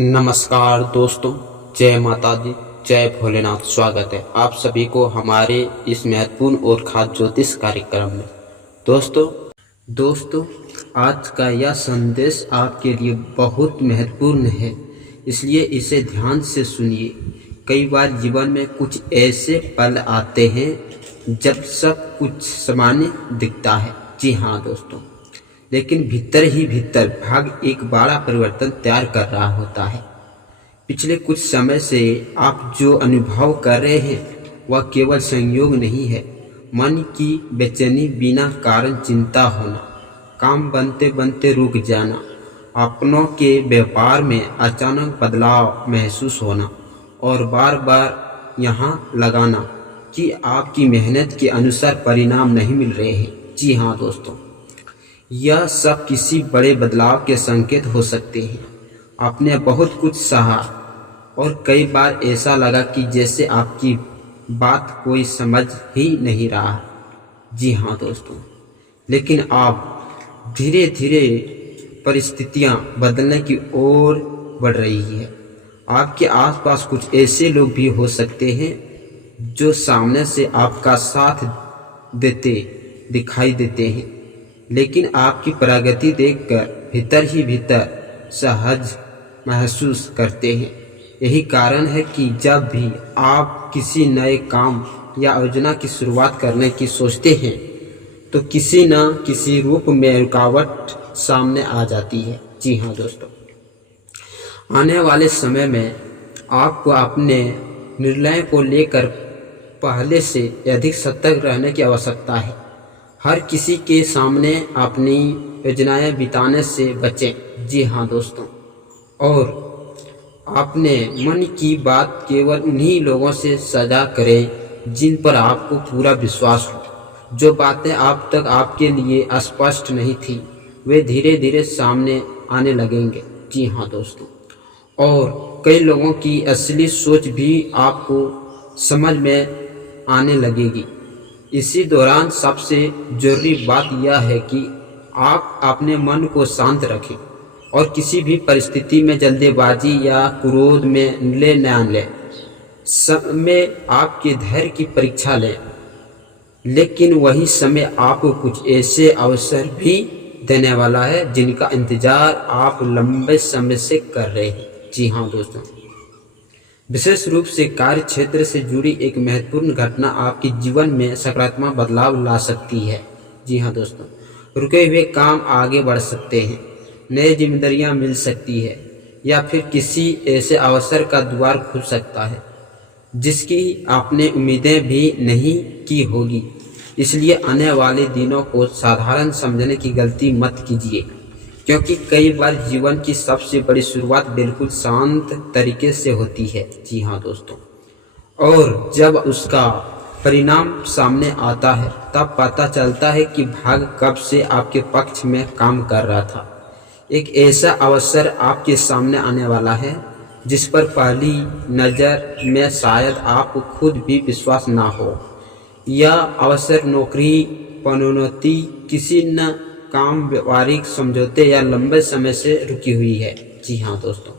नमस्कार दोस्तों, जय माता दी, जय भोलेनाथ। स्वागत है आप सभी को हमारे इस महत्वपूर्ण और खास ज्योतिष कार्यक्रम में। दोस्तों आज का यह संदेश आपके लिए बहुत महत्वपूर्ण है, इसलिए इसे ध्यान से सुनिए। कई बार जीवन में कुछ ऐसे पल आते हैं जब सब कुछ सामान्य दिखता है। जी हाँ दोस्तों, लेकिन भीतर ही भीतर भाग एक बड़ा परिवर्तन तैयार कर रहा होता है। पिछले कुछ समय से आप जो अनुभव कर रहे हैं वह केवल संयोग नहीं है। मन की बेचैनी, बिना कारण चिंता होना, काम बनते बनते रुक जाना, अपनों के व्यापार में अचानक बदलाव महसूस होना और बार बार यहाँ लगाना कि आपकी मेहनत के अनुसार परिणाम नहीं मिल रहे हैं। जी हाँ दोस्तों, यह सब किसी बड़े बदलाव के संकेत हो सकते हैं। आपने बहुत कुछ सहा और कई बार ऐसा लगा कि जैसे आपकी बात कोई समझ ही नहीं रहा। जी हाँ दोस्तों, लेकिन आप धीरे धीरे परिस्थितियां बदलने की ओर बढ़ रही है। आपके आसपास कुछ ऐसे लोग भी हो सकते हैं जो सामने से आपका साथ देते दिखाई देते हैं, लेकिन आपकी प्रगति देखकर भीतर ही भीतर सहज महसूस करते हैं। यही कारण है कि जब भी आप किसी नए काम या योजना की शुरुआत करने की सोचते हैं तो किसी न किसी रूप में रुकावट सामने आ जाती है। जी हाँ दोस्तों, आने वाले समय में आपको अपने निर्णय को लेकर पहले से अधिक सतर्क रहने की आवश्यकता है। हर किसी के सामने अपनी योजनाएं बिताने से बचें। जी हाँ दोस्तों, और अपने मन की बात केवल उन्हीं लोगों से साझा करें जिन पर आपको पूरा विश्वास हो। जो बातें अब तक आपके लिए अस्पष्ट नहीं थी वे धीरे धीरे सामने आने लगेंगे। जी हाँ दोस्तों, और कई लोगों की असली सोच भी आपको समझ में आने लगेगी। इसी दौरान सबसे जरूरी बात यह है कि आप अपने मन को शांत रखें और किसी भी परिस्थिति में जल्दबाजी या क्रोध में निर्णय न लें। समय आपके धैर्य की परीक्षा लें, लेकिन वही समय आपको कुछ ऐसे अवसर भी देने वाला है जिनका इंतजार आप लंबे समय से कर रहे हैं। जी हाँ दोस्तों, विशेष रूप से कार्य क्षेत्र से जुड़ी एक महत्वपूर्ण घटना आपके जीवन में सकारात्मक बदलाव ला सकती है। जी हाँ दोस्तों, रुके हुए काम आगे बढ़ सकते हैं, नई जिम्मेदारियां मिल सकती है या फिर किसी ऐसे अवसर का द्वार खुल सकता है जिसकी आपने उम्मीदें भी नहीं की होगी। इसलिए आने वाले दिनों को साधारण समझने की गलती मत कीजिए, क्योंकि कई बार जीवन की सबसे बड़ी शुरुआत बिल्कुल शांत तरीके से होती है। जी हाँ दोस्तों, और जब उसका परिणाम सामने आता है तब पता चलता है कि भाग्य कब से आपके पक्ष में काम कर रहा था। एक ऐसा अवसर आपके सामने आने वाला है जिस पर पहली नज़र में शायद आपको खुद भी विश्वास ना हो। यह अवसर नौकरी, पदोन्नति, किसी न काम, व्यावहारिक समझौते या लंबे समय से रुकी हुई है। जी हाँ दोस्तों,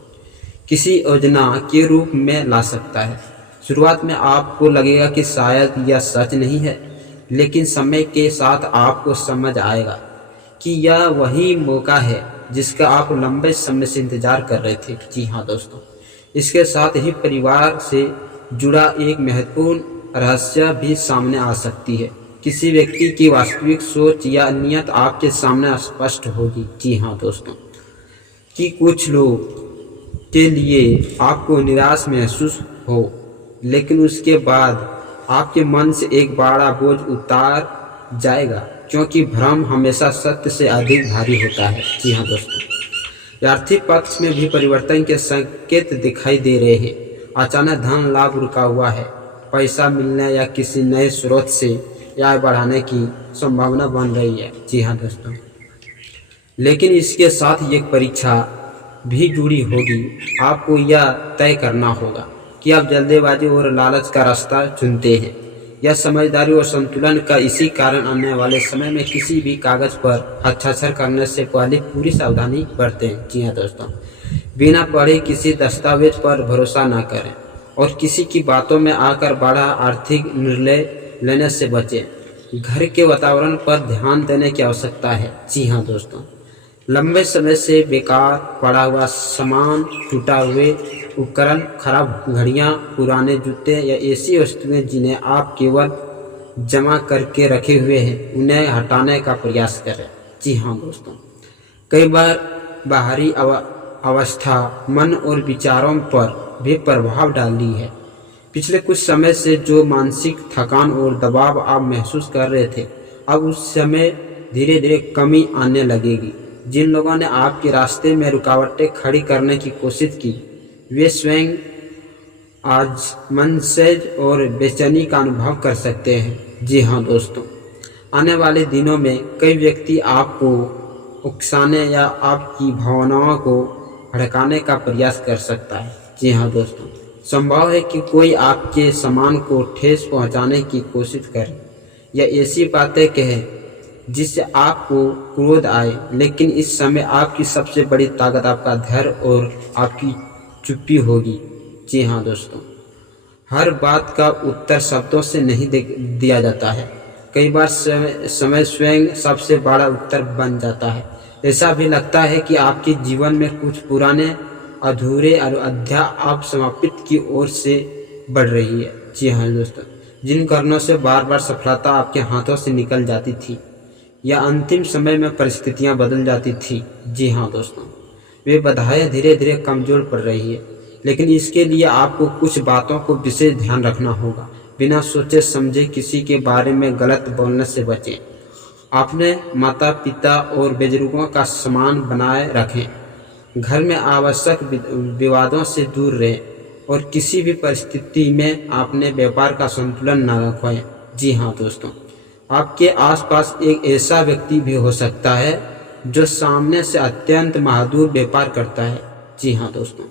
किसी योजना के रूप में ला सकता है। शुरुआत में आपको लगेगा कि शायद यह सच नहीं है, लेकिन समय के साथ आपको समझ आएगा कि यह वही मौका है जिसका आप लंबे समय से इंतजार कर रहे थे। जी हाँ दोस्तों, इसके साथ ही परिवार से जुड़ा एक महत्वपूर्ण रहस्य भी सामने आ सकती है। किसी व्यक्ति की वास्तविक सोच या नियत आपके सामने स्पष्ट होगी। जी हाँ दोस्तों, कि कुछ लोग के लिए आपको निराश महसूस हो, लेकिन उसके बाद आपके मन से एक बड़ा बोझ उतार जाएगा, क्योंकि भ्रम हमेशा सत्य से अधिक भारी होता है। जी हाँ दोस्तों, आर्थिक पक्ष में भी परिवर्तन के संकेत दिखाई दे रहे हैं। अचानक धन लाभ रुका हुआ है, पैसा मिलने या किसी नए स्रोत से आय बढ़ाने की संभावना बन रही है। जी हाँ दोस्तों, लेकिन इसके साथ एक परीक्षा भी जुड़ी होगी। आपको यह तय करना होगा कि आप जल्दबाजी और लालच का रास्ता चुनते हैं या समझदारी और संतुलन का। इसी कारण आने वाले समय में किसी भी कागज पर हस्ताक्षर करने से पहले पूरी सावधानी बरतें। जी हाँ दोस्तों, बिना पढ़े किसी दस्तावेज पर भरोसा न करें और किसी की बातों में आकर बड़ा आर्थिक निर्णय लेने से बचें। घर के वातावरण पर ध्यान देने की आवश्यकता है। जी हाँ दोस्तों, लंबे समय से बेकार पड़ा हुआ सामान, टूटा हुए उपकरण, खराब घड़ियाँ, पुराने जूते या ऐसी वस्तुएं जिन्हें आप केवल जमा करके रखे हुए हैं, उन्हें हटाने का प्रयास करें। जी हाँ दोस्तों, कई बार बाहरी अवस्था मन और विचारों पर भी प्रभाव डाली है। पिछले कुछ समय से जो मानसिक थकान और दबाव आप महसूस कर रहे थे, अब उस समय धीरे धीरे कमी आने लगेगी। जिन लोगों ने आपके रास्ते में रुकावटें खड़ी करने की कोशिश की, वे स्वयं आज मनसेज और बेचैनी का अनुभव कर सकते हैं। जी हाँ दोस्तों, आने वाले दिनों में कई व्यक्ति आपको उकसाने या आपकी भावनाओं को भड़काने का प्रयास कर सकता है। जी हाँ दोस्तों, संभव है कि कोई आपके सामान को ठेस पहुंचाने की कोशिश करे या ऐसी बातें कहे जिससे आपको क्रोध आए, लेकिन इस समय आपकी सबसे बड़ी ताकत आपका धैर्य और आपकी चुप्पी होगी। जी हाँ दोस्तों, हर बात का उत्तर शब्दों से नहीं दिया जाता है। कई बार समय स्वयं सबसे बड़ा उत्तर बन जाता है। ऐसा भी लगता है कि आपके जीवन में कुछ पुराने अधूरे और अध्याय आप समाप्ति की ओर से बढ़ रही है। जी हाँ दोस्तों, जिन कारणों से बार बार सफलता आपके हाथों से निकल जाती थी या अंतिम समय में परिस्थितियां बदल जाती थी, जी हाँ दोस्तों, वे बाधाएं धीरे धीरे कमजोर पड़ रही है। लेकिन इसके लिए आपको कुछ बातों को विशेष ध्यान रखना होगा। बिना सोचे समझे किसी के बारे में गलत बोलने से बचें। अपने माता पिता और बुजुर्गों का सम्मान बनाए रखें। घर में आवश्यक विवादों से दूर रहें और किसी भी परिस्थिति में अपने व्यापार का संतुलन न खोएं। जी हाँ दोस्तों, आपके आसपास एक ऐसा व्यक्ति भी हो सकता है जो सामने से अत्यंत बहादुर व्यापार करता है। जी हाँ दोस्तों,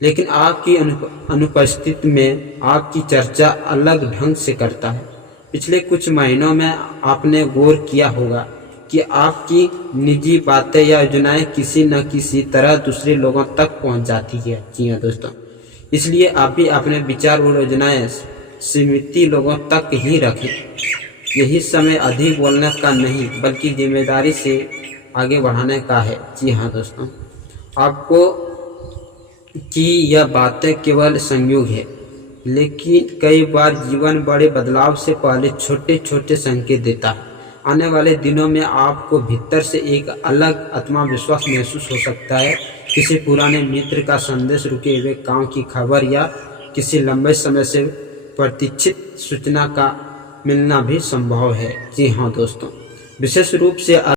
लेकिन आपकी अनुपस्थिति में आपकी चर्चा अलग ढंग से करता है। पिछले कुछ महीनों में आपने गौर किया होगा कि आपकी निजी बातें या योजनाएं किसी न किसी तरह दूसरे लोगों तक पहुंच जाती है। जी हाँ दोस्तों, इसलिए आप भी अपने विचार और योजनाएं सीमित लोगों तक ही रखें। यही समय अधिक बोलने का नहीं बल्कि जिम्मेदारी से आगे बढ़ाने का है। जी हाँ दोस्तों, आपको कि यह बातें केवल संयोग है, लेकिन कई बार जीवन बड़े बदलाव से पहले छोटे छोटे संकेत देता है। आने वाले दिनों में आपको भीतर से एक अलग आत्मविश्वास महसूस हो सकता है। किसी पुराने मित्र का संदेश, रुके हुए काम की खबर या किसी लंबे समय से प्रतीक्षित सूचना का मिलना भी संभव है। जी हाँ दोस्तों, विशेष रूप से